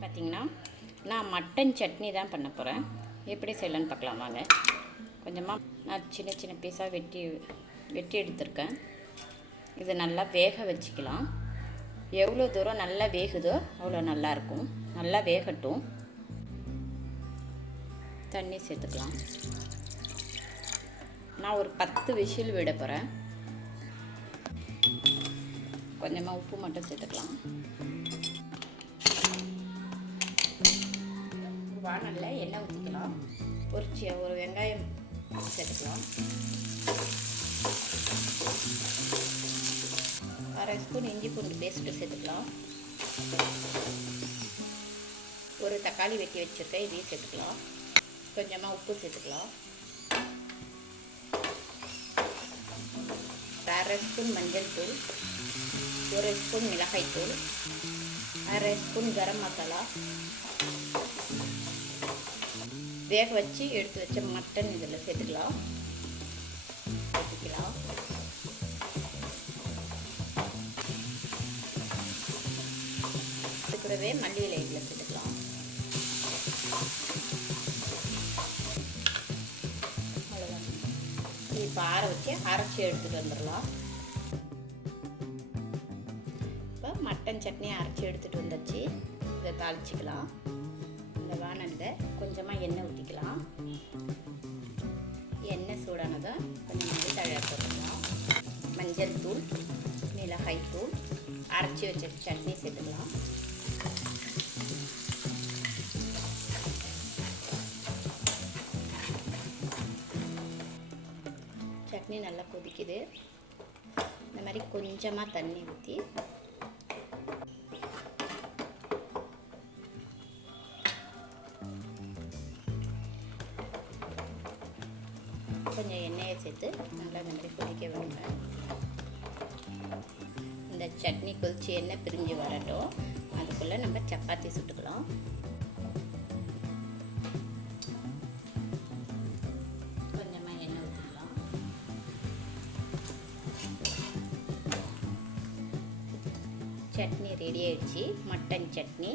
பார்த்திங்கன்னா நான் மட்டன் சட்னி தான் பண்ண போகிறேன். எப்படி செய்யலான்னு பார்க்கலாம் வாங்க. கொஞ்சமாக நான் சின்ன சின்ன பீஸாக வெட்டி எடுத்துருக்கேன். இது நல்லா வேக வச்சுக்கலாம். எவ்வளோ தூரம் நல்லா வேகுதோ அவ்வளோ நல்லாயிருக்கும். நல்லா வேகட்டும். தண்ணி சேர்த்துக்கலாம். நான் ஒரு 10 விசில் விட போகிறேன். கொஞ்சமாக உப்பு மட்டும் சேர்த்துக்கலாம். வானலில் எண்ணெய் ஊற்றிக்கலாம். ஒரு வெங்காயம் சேர்த்துக்கலாம். 1/2 ஸ்பூன் இஞ்சி பூண்டு பேஸ்ட்டு சேர்த்துக்கலாம். ஒரு தக்காளி வெட்டி வச்சுருக்கேன், இதையும் சேர்த்துக்கலாம். கொஞ்சமாக உப்பு சேர்த்துக்கலாம். 1/2 ஸ்பூன் மஞ்சள் தூள், 1 ஸ்பூன் மிளகாய் தூள், 1/2 ஸ்பூன் கரம் மசாலா, வேக வச்சு எடுத்து வச்ச மட்டன் இதில் சேர்த்துக்கலாம். இது கூடவே மல்லி இலை இதில் சேர்த்துக்கலாம். அவ்வளோதான். இப்போ ஆற வச்சு அரைச்சி எடுத்துகிட்டு வந்துடலாம். இப்போ மட்டன் சட்னி அரைச்சி எடுத்துகிட்டு வந்துடுச்சு. இதை தாளிச்சிக்கலாம். இந்த வானலில் கொஞ்சமாக எண்ணெய் ஊற்றிக்கலாம். எண்ணெய் சூடானதும் கொஞ்சம் தழை போட்டுக்கலாம். மஞ்சள் தூள், மிளகாய் தூள், அரைச்சி வச்ச சட்னி சேர்த்துக்கலாம். சட்னி நல்லா கொதிக்குது. இந்த மாதிரி கொஞ்சமாக தண்ணி ஊற்றி கொஞ்சம் எண்ணெயை சேர்த்து நல்லா இந்த மாதிரி கொதிக்க விடுவேன். இந்த சட்னி கொதிச்சு எண்ணெய் பிரிஞ்சு வரட்டும். அதுக்குள்ளே நம்ம சப்பாத்தி சுட்டுக்கலாம். கொஞ்சமாக எண்ணெய் ஊற்றிக்கலாம். சட்னி ரெடி ஆயிடுச்சு. மட்டன் சட்னி